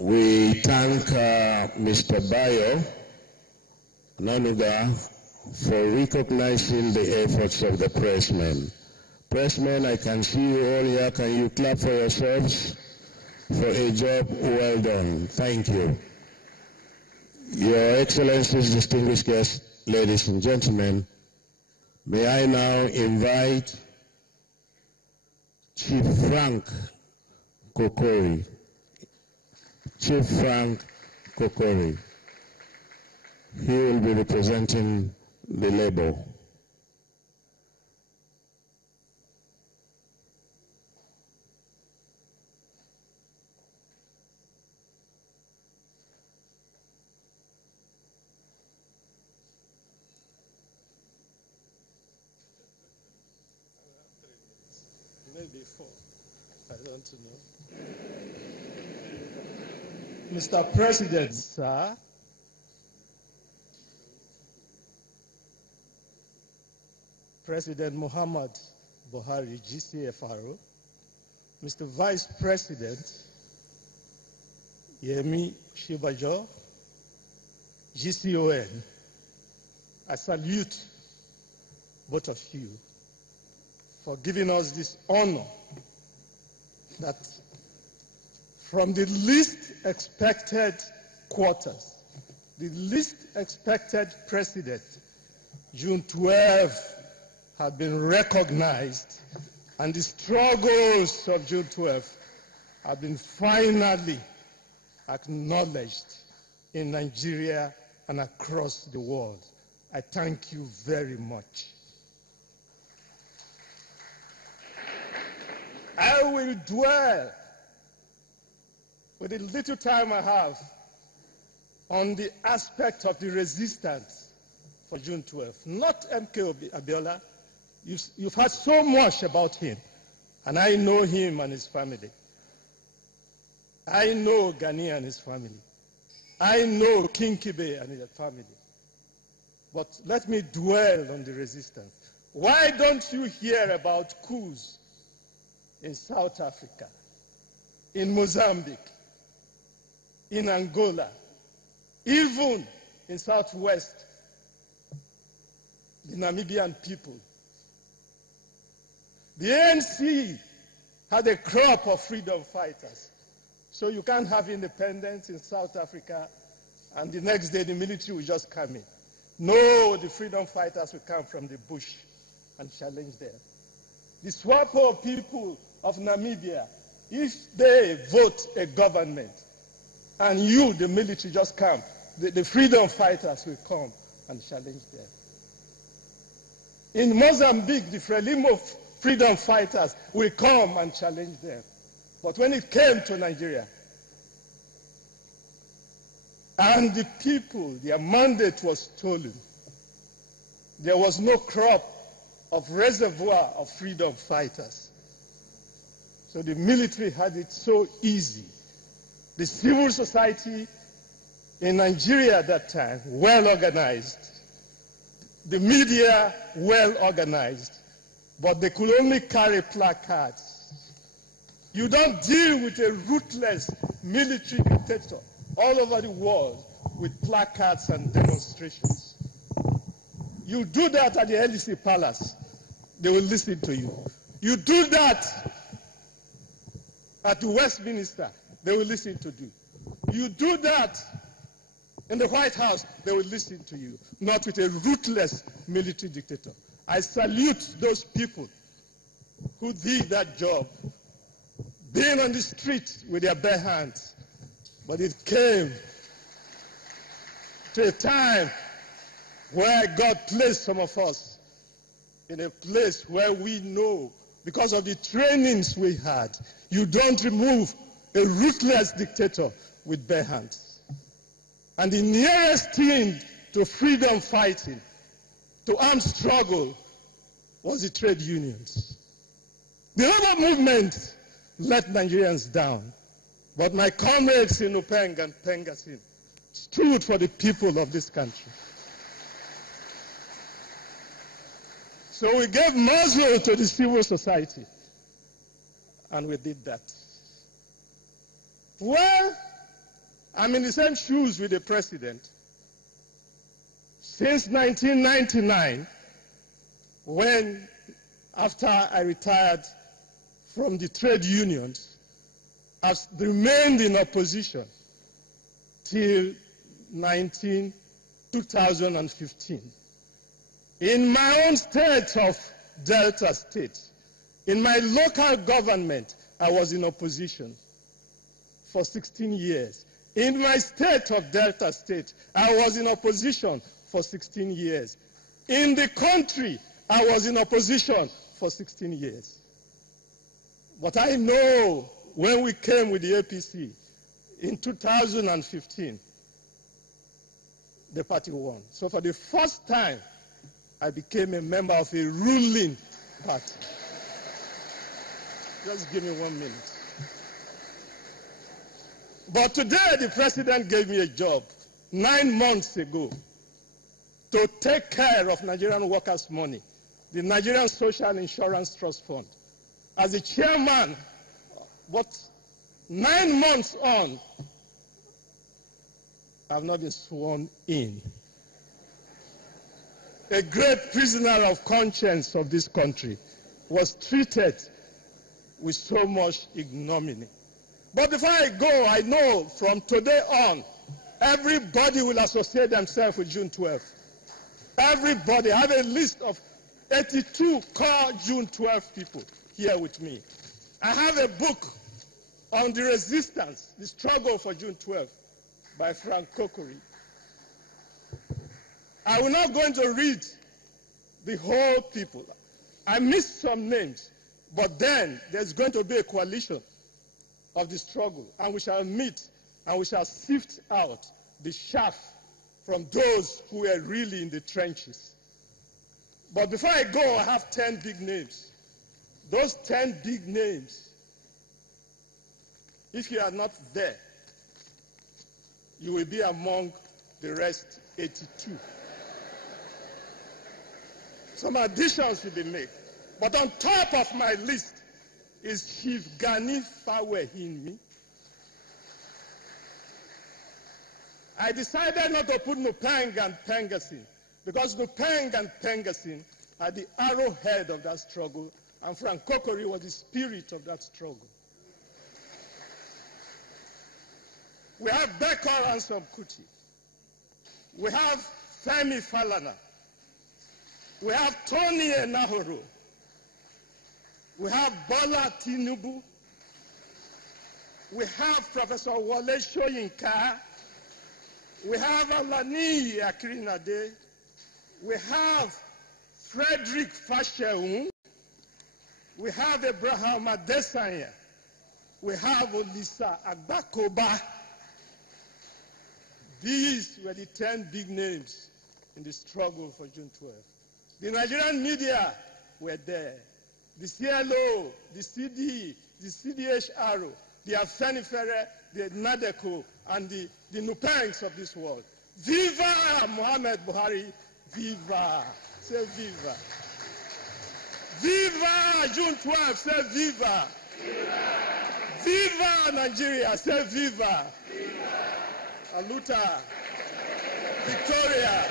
We thank Mr. Bayo Nanuga for recognizing the efforts of the pressmen. Pressmen, I can see you all here. Can you clap for yourselves for a job well done? Thank you. Your Excellencies, distinguished guests, ladies and gentlemen, may I now invite Chief Frank Kokori. Chief Frank Kokori. He will be representing the label. Maybe 4. I don't know. Mr. President, sir. President Muhammad Buhari, GCFRO. Mr. Vice President Yemi Shibajo, GCON. I salute both of you for giving us this honor that from the least expected quarters, the least expected president, June 12 had been recognized, and the struggles of June 12 have been finally acknowledged in Nigeria and across the world. I thank you very much. I will dwell with the little time I have on the aspect of the resistance for June 12. Not MK Abiola. You've heard so much about him, and I know him and his family. I know Gani and his family. I know King Kibe and his family. But let me dwell on the resistance. Why don't you hear about coups in South Africa, in Mozambique, in Angola, even in Southwest, the Namibian people? The ANC had a crop of freedom fighters. So you can't have independence in South Africa and the next day the military will just come in. No, the freedom fighters will come from the bush and challenge them. The SWAPO people of Namibia, if they vote a government and you, the military, just come, the freedom fighters will come and challenge them. In Mozambique, the Frelimo freedom fighters will come and challenge them. But when it came to Nigeria, and the people, their mandate was stolen, there was no crop of reservoir of freedom fighters. So the military had it so easy. The civil society in Nigeria at that time, well organized. The media, well organized. But they could only carry placards. You don't deal with a ruthless military dictator all over the world with placards and demonstrations. You do that at the LEC Palace, they will listen to you. You do that at the Westminster, they will listen to you. You do that in the White House, they will listen to you, not with a ruthless military dictator. I salute those people who did that job, being on the street with their bare hands. But it came to a time where God placed some of us in a place where we know, because of the trainings we had, you don't remove a ruthless dictator with bare hands. And the nearest thing to freedom fighting, to armed struggle, was the trade unions. The labor movement let Nigerians down. But my comrades in Upeng and Pengasin stood for the people of this country. So we gave muzzle to the civil society, and we did that. Well, I'm in the same shoes with the president. Since 1999, when, after I retired from the trade unions, I've remained in opposition till 2015. In my own state of Delta State, in my local government, I was in opposition for 16 years. In my state of Delta State, I was in opposition for 16 years. In the country, I was in opposition for 16 years. But I know when we came with the APC in 2015, the party won. So for the first time, I became a member of a ruling party. Just give me 1 minute. But today, the president gave me a job 9 months ago to take care of Nigerian workers' money, the Nigerian Social Insurance Trust Fund. As the chairman, but 9 months on, I've not been sworn in. A great prisoner of conscience of this country was treated with so much ignominy. But before I go, I know from today on, everybody will associate themselves with June 12th. Everybody. I have a list of 82 core June 12 people here with me. I have a book on the resistance, the struggle for June 12 by Frank Kokori. I will not go into read the whole people. I missed some names, but then there's going to be a coalition of the struggle, and we shall meet and we shall sift out the chaff from those who are really in the trenches. But before I go, I have 10 big names. Those 10 big names, if you are not there, you will be among the rest 82. Some additions will be made. But on top of my list is Chief Gani Fawehinmi. I decided not to put Nupeng and Pengasin because Nupeng and Pengasin are the arrowhead of that struggle, and Frank Kokori was the spirit of that struggle. We have Bekor Ransom Kuti. We have Femi Falana. We have Tony Enahoro. We have Bola Tinubu. We have Professor Wole Soyinka. We have Alani Akirinade. We have Frederick Fasheun. We have Abraham Adesanya. We have Olisa Agbakoba. These were the 10 big names in the struggle for June 12. The Nigerian media were there. The CLO, the CD, the CDHR, the Afenifere, the NADECO, and the Nupengs of this world. Viva Muhammad Buhari! Viva! Say viva! Viva June 12! Say viva! Viva! Viva Nigeria! Say viva! Viva! Aluta! Victoria!